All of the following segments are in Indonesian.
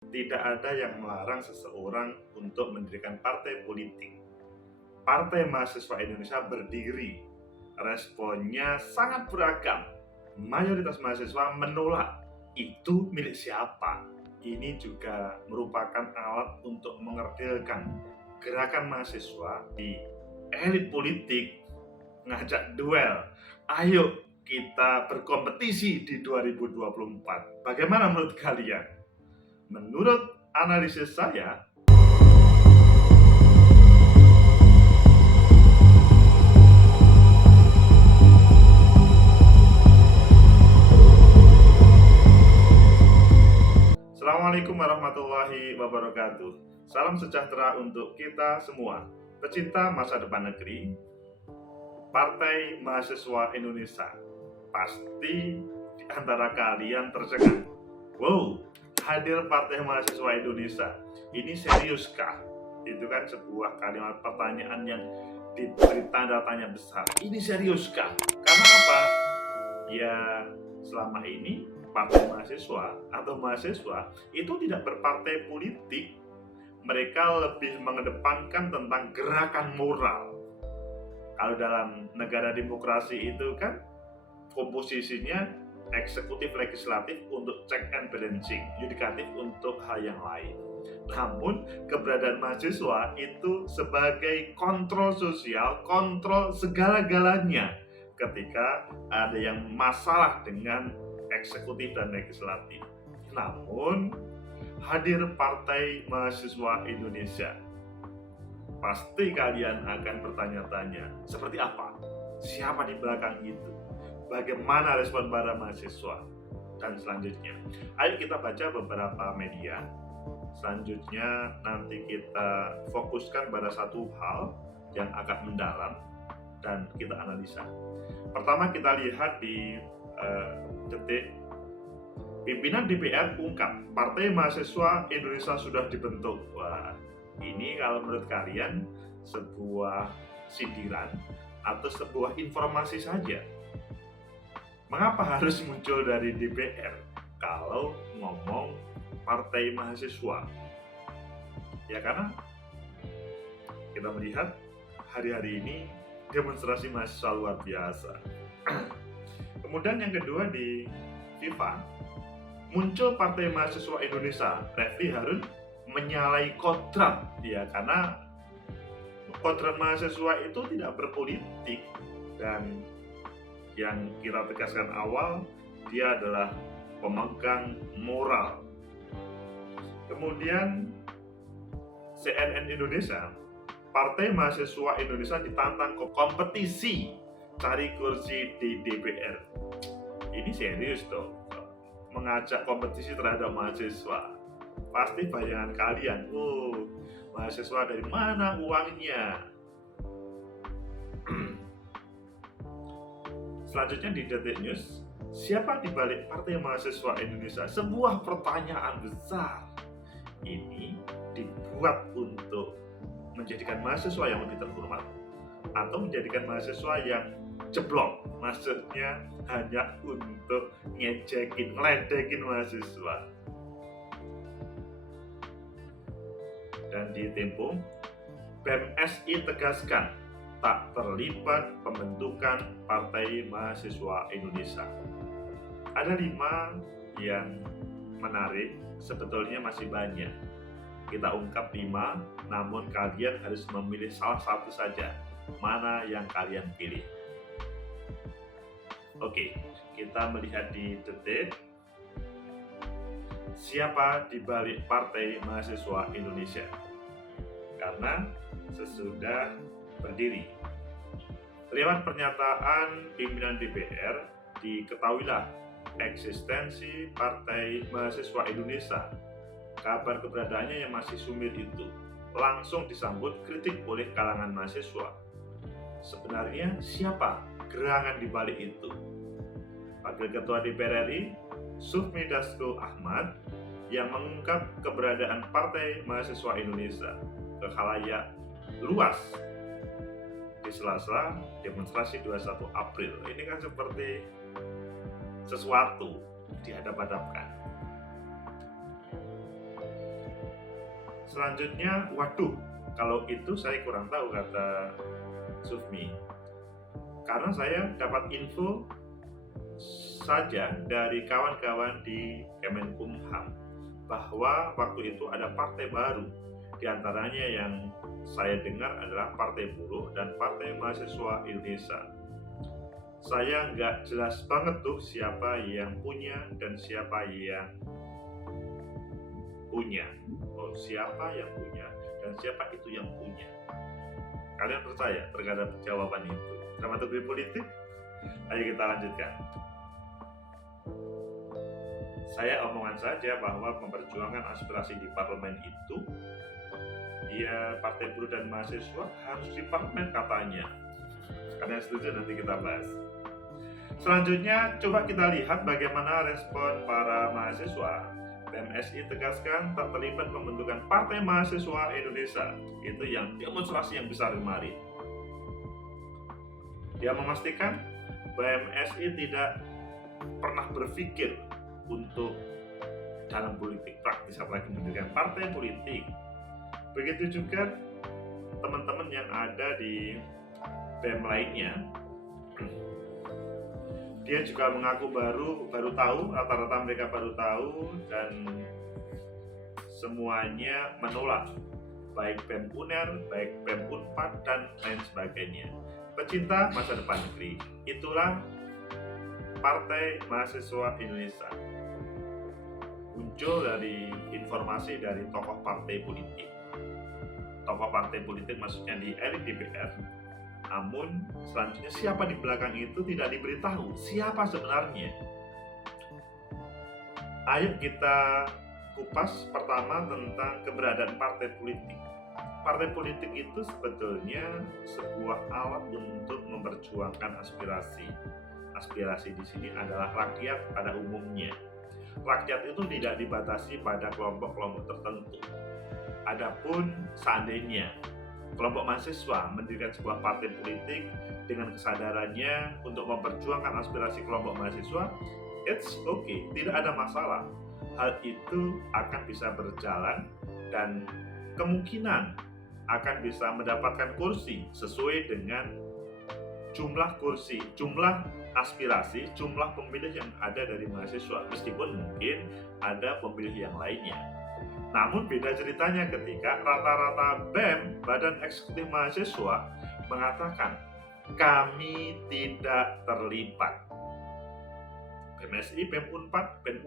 Tidak ada yang melarang seseorang untuk mendirikan partai politik. Partai Mahasiswa Indonesia berdiri. Responnya sangat beragam. Mayoritas mahasiswa menolak. Itu milik siapa? Ini juga merupakan alat untuk mengerdilkan gerakan mahasiswa di elit politik, ngajak duel. Ayo kita berkompetisi di 2024. Bagaimana menurut kalian? Menurut analisis saya, Assalamualaikum warahmatullahi wabarakatuh. Salam sejahtera untuk kita semua. Pecinta masa depan negeri, Partai Mahasiswa Indonesia. Pasti di antara kalian tercengang. Wow, hadir Partai Mahasiswa Indonesia. Ini seriuskah? Itu kan sebuah kalimat pertanyaan yang diberi tanda tanya besar. Ini seriuskah? Karena apa? Ya, selama ini partai mahasiswa atau mahasiswa itu tidak berpartai politik. Mereka lebih mengedepankan tentang gerakan moral. Kalau dalam negara demokrasi itu kan komposisinya eksekutif legislatif untuk check and balancing, yudikatif untuk hal yang lain. Namun keberadaan mahasiswa itu sebagai kontrol sosial, kontrol segala-galanya ketika ada yang masalah dengan eksekutif dan legislatif. Namun hadir Partai Mahasiswa Indonesia, pasti kalian akan bertanya-tanya, seperti apa? Siapa di belakang itu? Bagaimana respon para mahasiswa? Dan selanjutnya, ayo kita baca beberapa media. Selanjutnya nanti kita fokuskan pada satu hal yang agak mendalam dan kita analisa. Pertama kita lihat di Detik. Pimpinan DPR ungkap Partai Mahasiswa Indonesia sudah dibentuk. Wah, ini kalau menurut kalian sebuah sindiran atau sebuah informasi saja? Mengapa harus muncul dari DPR kalau ngomong partai mahasiswa? Ya karena kita melihat hari-hari ini demonstrasi mahasiswa luar biasa. Kemudian yang kedua di FIFA, muncul Partai Mahasiswa Indonesia. Refli Harun menyalahi kodrat, ya karena kodrat mahasiswa itu tidak berpolitik, dan yang kita tegaskan awal, dia adalah pemegang moral. Kemudian CNN Indonesia, Partai Mahasiswa Indonesia ditantang kompetisi cari kursi di DPR. Ini serius dong, mengajak kompetisi terhadap mahasiswa. Pasti bayangan kalian, mahasiswa dari mana uangnya? Selanjutnya di Detik News, siapa di balik Partai Mahasiswa Indonesia? Sebuah pertanyaan besar. Ini dibuat untuk menjadikan mahasiswa yang lebih terhormat atau menjadikan mahasiswa yang jeblok, maksudnya hanya untuk ngejekin, ngeledekin mahasiswa. Dan di Tempo, BEM-SI tegaskan tak terlibat pembentukan Partai Mahasiswa Indonesia. Ada 5 yang menarik, sebetulnya masih banyak. Kita ungkap 5, namun kalian harus memilih salah satu saja. Mana yang kalian pilih? Oke, kita melihat di Detik. Siapa di balik Partai Mahasiswa Indonesia? Karena sesudah berdiri. Lewat pernyataan pimpinan DPR, diketahuilah eksistensi Partai Mahasiswa Indonesia. Kabar keberadaannya yang masih sumir itu langsung disambut kritik oleh kalangan mahasiswa. Sebenarnya siapa gerangan di balik itu? Wakil Ketua DPR RI, Sufmi Dasko Ahmad, yang mengungkap keberadaan Partai Mahasiswa Indonesia ke khalayak luas di sela-sela demonstrasi 21 April. Ini kan seperti sesuatu dihadap-hadapkan. Selanjutnya, waduh, kalau itu saya kurang tahu, kata Sufmi. Karena saya dapat info saja dari kawan-kawan di Kemenkumham bahwa waktu itu ada partai baru. Di antaranya yang saya dengar adalah Partai Buruh dan Partai Mahasiswa Indonesia. Saya nggak jelas banget tuh siapa yang punya dan siapa yang punya. Oh, siapa yang punya dan siapa itu yang punya. Kalian percaya terhadap jawaban itu? Dramaturgi politik? Ayo kita lanjutkan. Saya omongan saja bahwa memperjuangkan aspirasi di parlemen itu, ya Partai Buruh dan Mahasiswa harus di parlemen katanya. Kalian setuju? Nanti kita bahas. Selanjutnya, coba kita lihat bagaimana respon para mahasiswa. PMSI tegaskan tak terlibat pembentukan Partai Mahasiswa Indonesia. Itu yang demonstrasi yang besar kemarin. Dia memastikan PMSI tidak pernah berpikir untuk dalam politik praktis apalagi mendirikan partai politik. Begitu juga teman-teman yang ada di BEM lainnya. Dia juga mengaku baru tahu, rata-rata mereka baru tahu dan semuanya menolak, baik BEM UNER, baik BEM UNPAD dan lain sebagainya. Pecinta masa depan negeri, itulah Partai Mahasiswa Indonesia. Muncul dari informasi dari tokoh partai politik. Tokoh partai politik maksudnya di elit DPR. Namun selanjutnya siapa di belakang itu tidak diberitahu. Siapa sebenarnya? Ayo kita kupas pertama tentang keberadaan partai politik. Partai politik itu sebetulnya sebuah alat untuk memperjuangkan aspirasi. Aspirasi di sini adalah rakyat pada umumnya. Rakyat itu tidak dibatasi pada kelompok-kelompok tertentu. Adapun seandainya kelompok mahasiswa mendirikan sebuah partai politik dengan kesadarannya untuk memperjuangkan aspirasi kelompok mahasiswa, it's okay, tidak ada masalah. Hal itu akan bisa berjalan dan kemungkinan akan bisa mendapatkan kursi sesuai dengan jumlah kursi, jumlah aspirasi, jumlah pemilih yang ada dari mahasiswa, meskipun mungkin ada pemilih yang lainnya. Namun beda ceritanya ketika rata-rata BEM, Badan Eksekutif Mahasiswa, mengatakan kami tidak terlibat. PMSI, BEM UNPAD, BEM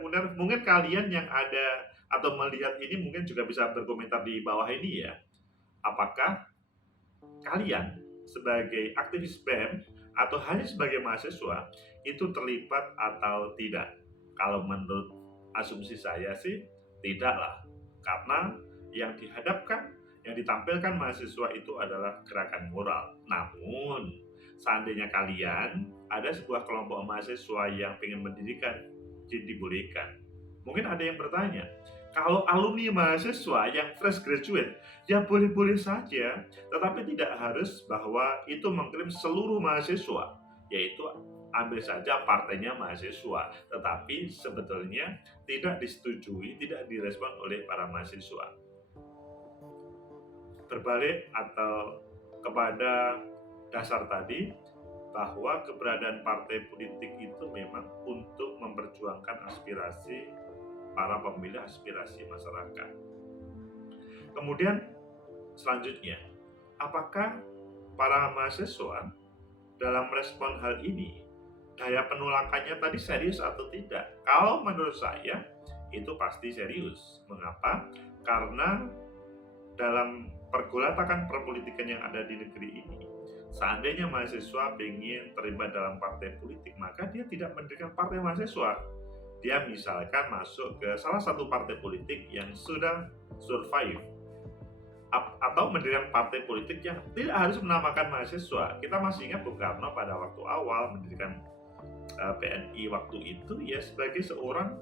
UNER, mungkin kalian yang ada atau melihat ini mungkin juga bisa berkomentar di bawah ini ya. Apakah kalian sebagai aktivis BEM atau hanya sebagai mahasiswa itu terlibat atau tidak? Kalau menurut asumsi saya sih tidaklah, karena yang dihadapkan, yang ditampilkan mahasiswa itu adalah gerakan moral. Namun, seandainya kalian ada sebuah kelompok mahasiswa yang ingin mendirikan, dibolehkan. Mungkin ada yang bertanya, kalau alumni mahasiswa yang fresh graduate, ya boleh-boleh saja, tetapi tidak harus bahwa itu mengklaim seluruh mahasiswa, yaitu ambil saja partainya mahasiswa, tetapi sebetulnya tidak disetujui, tidak direspon oleh para mahasiswa. Berbalik atau kepada dasar tadi, bahwa keberadaan partai politik itu memang untuk memperjuangkan aspirasi para pemilih, aspirasi masyarakat. Kemudian selanjutnya, apakah para mahasiswa dalam respon hal ini daya penolakannya tadi serius atau tidak? Kalau menurut saya itu pasti serius. Mengapa? Karena dalam pergolakan perpolitikan yang ada di negeri ini, seandainya mahasiswa ingin terlibat dalam partai politik, maka dia tidak mendirikan partai mahasiswa. Dia misalkan masuk ke salah satu partai politik yang sudah survive, atau mendirikan partai politik yang tidak harus menamakan mahasiswa. Kita masih ingat Bung Karno pada waktu awal mendirikan PNI waktu itu ya sebagai seorang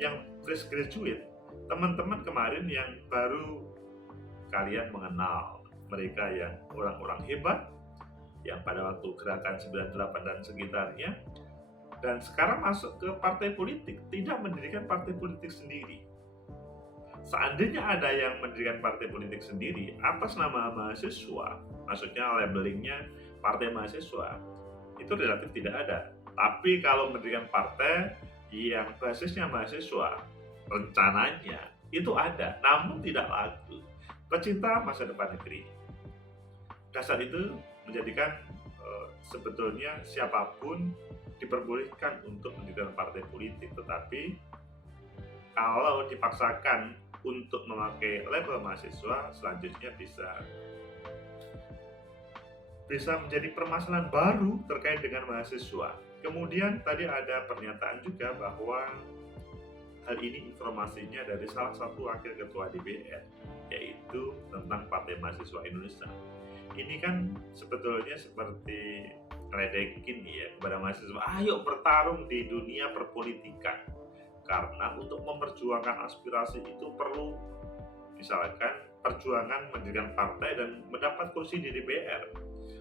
yang fresh graduate. Teman-teman kemarin yang baru kalian mengenal, mereka yang orang-orang hebat yang pada waktu gerakan 98 dan sekitarnya, dan sekarang masuk ke partai politik, tidak mendirikan partai politik sendiri. seandainya ada yang mendirikan partai politik sendiri atas nama mahasiswa, maksudnya labelingnya partai mahasiswa, itu relatif tidak ada. Tapi kalau mendirikan partai yang basisnya mahasiswa, rencananya itu ada, namun tidak laku. Pecinta masa depan negeri. Dasar itu menjadikan sebetulnya siapapun diperbolehkan untuk mendirikan partai politik, tetapi kalau dipaksakan untuk memakai label mahasiswa, selanjutnya bisa menjadi permasalahan baru terkait dengan mahasiswa. Kemudian tadi ada pernyataan juga bahwa hal ini informasinya dari salah satu wakil ketua DPR, yaitu tentang Partai Mahasiswa Indonesia. Ini kan sebetulnya seperti ngeledekin ya kepada mahasiswa, ayo bertarung di dunia perpolitikan. Karena untuk memperjuangkan aspirasi itu perlu misalkan perjuangan mendirikan partai dan mendapat kursi di DPR.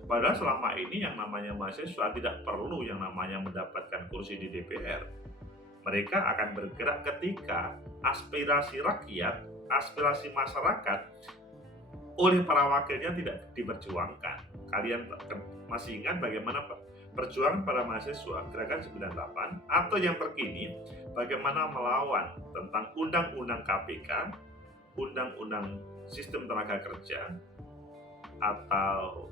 Padahal selama ini yang namanya mahasiswa tidak perlu yang namanya mendapatkan kursi di DPR. Mereka akan bergerak ketika aspirasi rakyat, aspirasi masyarakat oleh para wakilnya tidak diperjuangkan. Kalian masih ingat bagaimana perjuangan para mahasiswa Gerakan 98 atau yang terkini bagaimana melawan tentang Undang-Undang KPK, Undang-Undang Sistem Tenaga Kerja, atau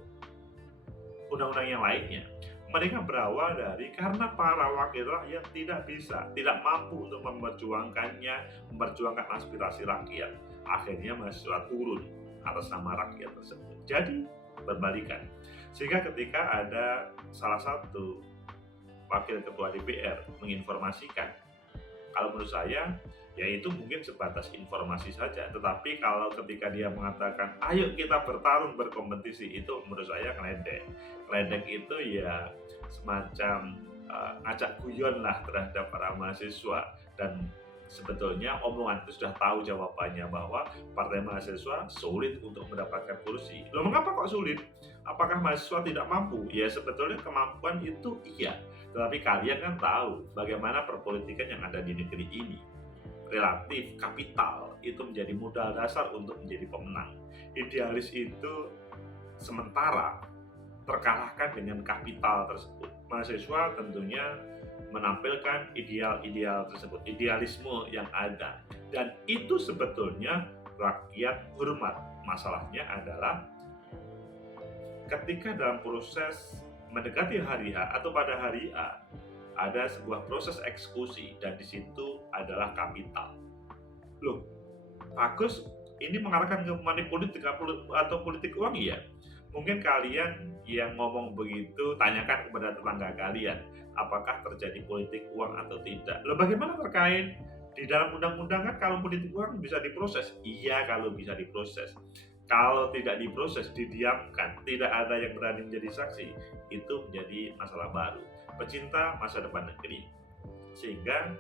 undang-undang yang lainnya. Mereka berawal dari karena para wakil rakyat tidak mampu untuk memperjuangkan aspirasi rakyat. Akhirnya mahasiswa turun atas nama rakyat tersebut. Jadi berbalikan. Sehingga ketika ada salah satu wakil ketua DPR menginformasikan, kalau menurut saya ya itu mungkin sebatas informasi saja. Tetapi kalau ketika dia mengatakan ayo kita bertarung berkompetisi, itu menurut saya ngeledek. Ngeledek itu ya semacam ngajak guyon lah terhadap para mahasiswa, dan sebetulnya omongan itu sudah tahu jawabannya bahwa partai mahasiswa sulit untuk mendapatkan kursi. Loh, mengapa kok sulit? Apakah mahasiswa tidak mampu? Ya sebetulnya kemampuan itu iya, tetapi kalian kan tahu bagaimana perpolitikan yang ada di negeri ini. Relatif kapital itu menjadi modal dasar untuk menjadi pemenang. Idealis itu sementara terkalahkan dengan kapital tersebut. Mahasiswa tentunya menampilkan ideal-ideal tersebut, idealisme yang ada, dan itu sebetulnya rakyat hormat. Masalahnya adalah ketika dalam proses mendekati hari H atau pada hari A ada sebuah proses eksekusi, dan di situ adalah kapital. Loh, bagus, ini mengarahkan ke money politik atau politik uang ya? Mungkin kalian yang ngomong begitu tanyakan kepada tetangga kalian, apakah terjadi politik uang atau tidak. Loh, bagaimana terkait di dalam undang-undang kan kalau politik uang bisa diproses? Iya, kalau bisa diproses. Kalau tidak diproses, didiamkan, tidak ada yang berani menjadi saksi, itu menjadi masalah baru. Pecinta masa depan negeri. Sehingga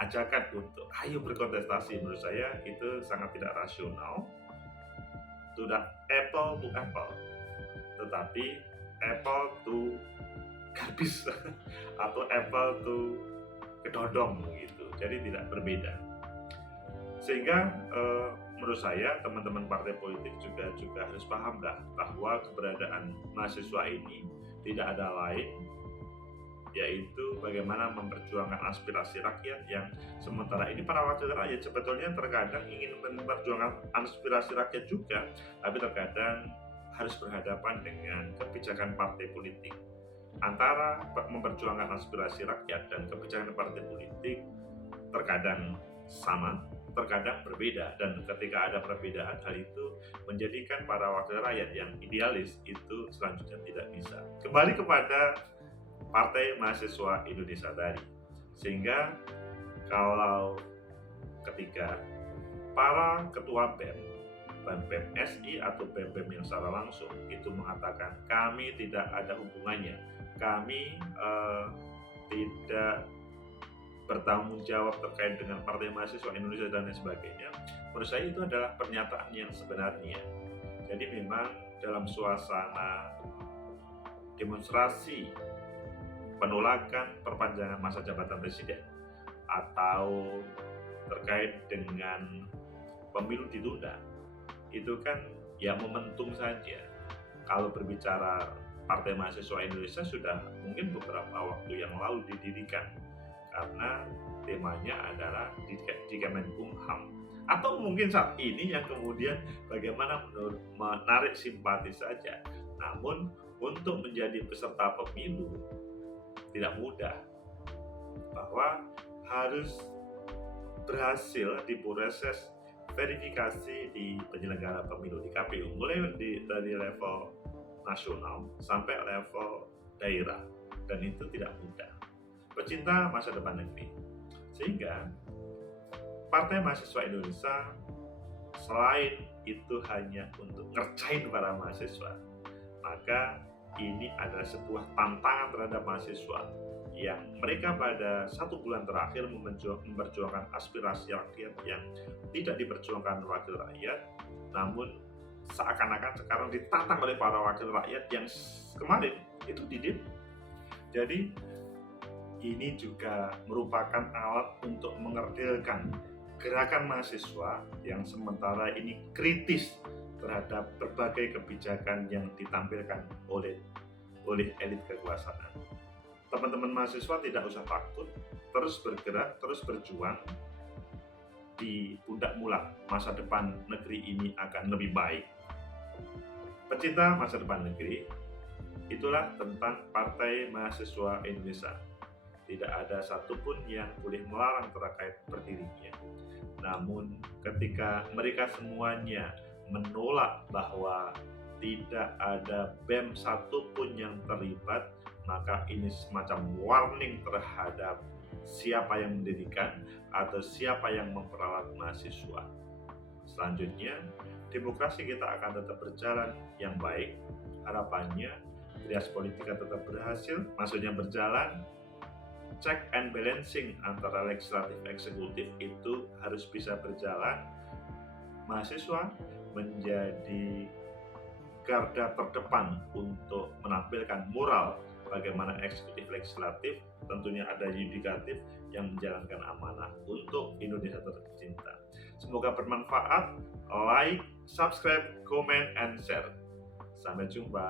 ajakan untuk ayo berkontestasi menurut saya itu sangat tidak rasional. Sudah apple to apple, tetapi apple to garbis atau apple to kedodong gitu, jadi tidak berbeda. Sehingga menurut saya teman-teman partai politik juga harus paham bahwa keberadaan mahasiswa ini tidak ada lain yaitu bagaimana memperjuangkan aspirasi rakyat, yang sementara ini para wakil rakyat sebetulnya terkadang ingin memperjuangkan aspirasi rakyat juga, tapi terkadang harus berhadapan dengan kebijakan partai politik. Antara memperjuangkan aspirasi rakyat dan kebijakan partai politik terkadang sama, terkadang berbeda, dan ketika ada perbedaan, hal itu menjadikan para wakil rakyat yang idealis itu selanjutnya tidak bisa. Kembali kepada Partai Mahasiswa Indonesia tadi. Sehingga kalau ketika para ketua BEM SI atau BEM yang secara langsung itu mengatakan kami tidak ada hubungannya, kami tidak bertanggung jawab terkait dengan Partai Mahasiswa Indonesia dan lain sebagainya, menurut saya itu adalah pernyataan yang sebenarnya. Jadi memang dalam suasana demonstrasi penolakan perpanjangan masa jabatan presiden atau terkait dengan pemilu ditunda. Itu kan ya momentum saja. Kalau berbicara Partai Mahasiswa Indonesia sudah mungkin beberapa waktu yang lalu didirikan, karena temanya adalah di Kemenkumham. Atau mungkin saat ini yang kemudian bagaimana menarik simpati saja. Namun untuk menjadi peserta pemilu tidak mudah, bahwa harus berhasil di proses verifikasi di penyelenggara pemilu di KPU, mulai dari level nasional sampai level daerah, dan itu tidak mudah. Pecinta masa depan negeri, sehingga Partai Mahasiswa Indonesia selain itu hanya untuk ngerjain para mahasiswa, maka ini adalah sebuah tantangan terhadap mahasiswa yang mereka pada 1 bulan terakhir memperjuangkan aspirasi rakyat yang tidak diperjuangkan wakil rakyat, namun seakan-akan sekarang ditantang oleh para wakil rakyat yang kemarin itu didemo. Jadi ini juga merupakan alat untuk mengerdilkan gerakan mahasiswa yang sementara ini kritis terhadap berbagai kebijakan yang ditampilkan oleh elit kekuasaan. Teman-teman mahasiswa tidak usah takut, terus bergerak, terus berjuang. Di pundak Mulat, masa depan negeri ini akan lebih baik. Pecinta masa depan negeri, itulah tentang Partai Mahasiswa Indonesia. Tidak ada satupun yang boleh melarang terkait berdirinya. Namun ketika mereka semuanya menolak bahwa tidak ada BEM satupun yang terlibat, maka ini semacam warning terhadap siapa yang mendirikan atau siapa yang memperalat mahasiswa. Selanjutnya, demokrasi kita akan tetap berjalan yang baik. Harapannya, trias politika tetap berhasil, maksudnya berjalan. Check and balancing antara legislatif eksekutif itu harus bisa berjalan. Mahasiswa menjadi garda terdepan untuk menampilkan moral bagaimana eksekutif legislatif, tentunya ada yudikatif yang menjalankan amanah untuk Indonesia tercinta. Semoga bermanfaat. Like, subscribe, comment, and share. Sampai jumpa.